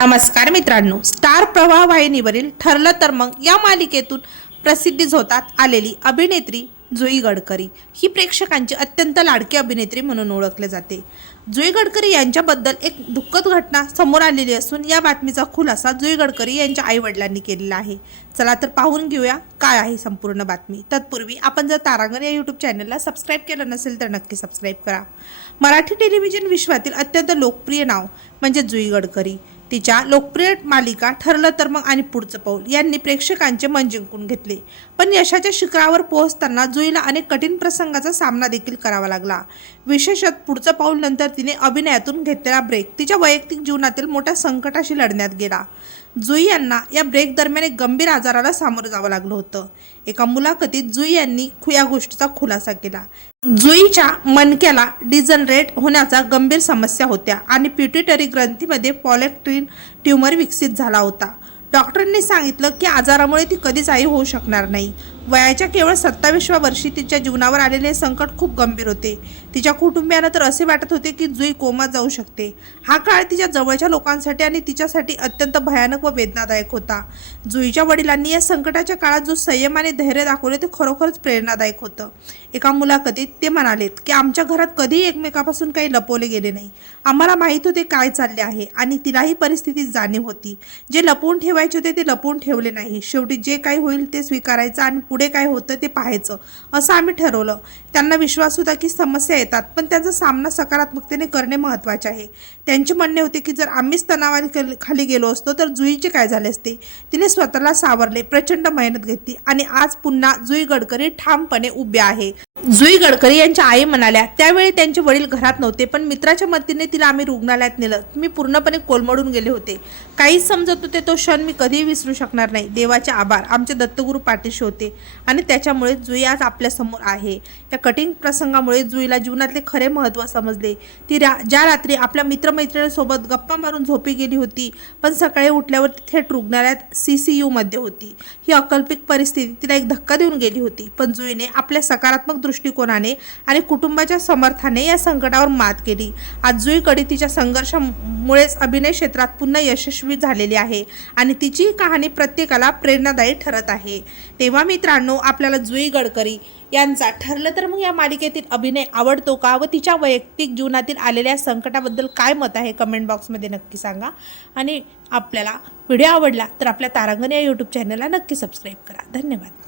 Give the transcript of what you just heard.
नमस्कार मित्रांनो स्टार प्रवाह वाहिनीवरील ठरलं तर मग या मालिकेतून प्रसिद्धी झोतात आलेली अभिनेत्री जुई गडकरी. ही प्रेक्षकांची अत्यंत लाडकी अभिनेत्री म्हणून ओळखले जाते. जुई गडकरी यांच्याबद्दल एक दुःखद घटना समोर आलेली असून या बातमीचा खुलासा जुई गडकरी यांच्या आईवडिलांनी केलेला आहे. चला तर पाहून घेऊया काय आहे संपूर्ण बातमी. तत्पूर्वी आपण जर तारांगण या यूट्यूब चॅनलला सबस्क्राईब केलं नसेल तर नक्की सबस्क्राईब करा. मराठी टेलिव्हिजन विश्वातील अत्यंत लोकप्रिय नाव म्हणजे जुई गडकरी. तिच्या लोकप्रिय मालिका ठरलं तर मग आणि पुढचं पाऊल यांनी प्रेक्षकांचे मन जिंकून घेतले. पण यशाच्या शिखरावर पोहोचताना जुईला अनेक कठीण प्रसंगाचा सामना देखील करावा लागला. विशेषत पुढचं पाऊल नंतर तिने अभिनयातून घेतलेला ब्रेक तिच्या वैयक्तिक जीवनातील मोठ्या संकटाशी लढण्यात गेला. जुई यांना या ब्रेक दरम्यान एक गंभीर आजाराला सामोरं जावं लागलं होतं. एका मुलाखतीत जुई यांनी खु- या गोष्टीचा खुलासा केला. जुईच्या मणक्याला डिजनरेट होण्याचा गंभीर समस्या होत्या आणि प्युटिटरी ग्रंथीमध्ये पॉलेक्ट्रीन ट्यूमर विकसित झाला होता. डॉक्टरांनी सांगितलं की आजारामुळे ती कधीच आई होऊ शकणार नाही. वयाच्या केवळ सत्तावीसव्या वर्षी तिच्या जीवनावर आलेले संकट खूप गंभीर होते. तिच्या कुटुंबियांना तर असे वाटत होते की जुई कोमात जाऊ शकते. हा काळ तिच्या जवळच्या लोकांसाठी आणि तिच्यासाठी अत्यंत भयानक व वेदनादायक होता. जुईच्या वडिलांनी या संकटाच्या काळात जो संयम आणि धैर्य दाखवले ते खरोखरच प्रेरणादायक होतं. एका मुलाखतीत ते म्हणालेत की आमच्या घरात कधीही एकमेकापासून काही लपवले गेले नाही. आम्हाला माहीत होते काय चालले आहे आणि तिलाही परिस्थितीत जाणीव होती. जे लपवून ठेवायचे होते ते लपवून ठेवले नाही. शेवटी जे काही होईल ते स्वीकारायचं आणि पुढे काय होतं ते पाहायचं. असं आम्ही ठरवलं. त्यांना विश्वास होता की समस्या येतात पण त्यांचा सामना सकारात्मकतेने करणे महत्त्वाचे आहे. त्यांचे म्हणणे होते की जर आम्हीच तणावाखाली खाली गेलो असतो तर जुईचे काय झाले असते? तिने स्वतःला सावरले प्रचंड मेहनत घेतली आणि आज पुन्हा जुई गडकरी ठामपणे उभ्या आहे. जुई गडकरी यांच्या आई म्हणाल्या त्यावेळी त्यांचे वडील घरात नव्हते पण मित्राच्या मदतीने तिला आम्ही रुग्णालयात नेलं. मी पूर्णपणे कोलमडून गेले होते. काहीच समजत होते तो क्षण मी कधीही विसरू शकणार नाही. देवाचे आभार. आमचे दत्तगुरू पाठीशी होते आणि त्याच्यामुळे जुई आज आपल्यासमोर आहे. या कठीण प्रसंगामुळे जुईला जीवनातले खरे महत्त्व समजले. ती रा ज्या रात्री आपल्या मित्रमैत्रिणीसोबत गप्पा मारून झोपी गेली होती पण सकाळी उठल्यावर ती थेट रुग्णालयात सी सी यूमध्ये होती. ही अकल्पिक परिस्थिती तिला एक धक्का देऊन गेली होती पण जुईने आपल्या सकारात्मक दृष्टिकोनाने आणि कुटुंबाच्या समर्थाने या संकटावर मात केली. आज जुईकडे तिच्या संघर्षामुळेच अभिनय क्षेत्रात पुन्हा यशस्वी झालेली आहे आणि तिची कहाणी प्रत्येकाला प्रेरणादायी ठरत आहे. तेव्हा मित्रांनो आपल्याला जुई गडकरी यांचा ठरलं तर मग या मालिकेतील अभिनय आवडतो का व तिच्या वैयक्तिक जीवनातील आलेल्या संकटाबद्दल काय मत आहे कमेंट बॉक्समध्ये नक्की सांगा. आणि आपल्याला व्हिडिओ आवडला तर आपल्या तारांगण या यूट्यूब चॅनलला नक्की सबस्क्राईब करा. धन्यवाद.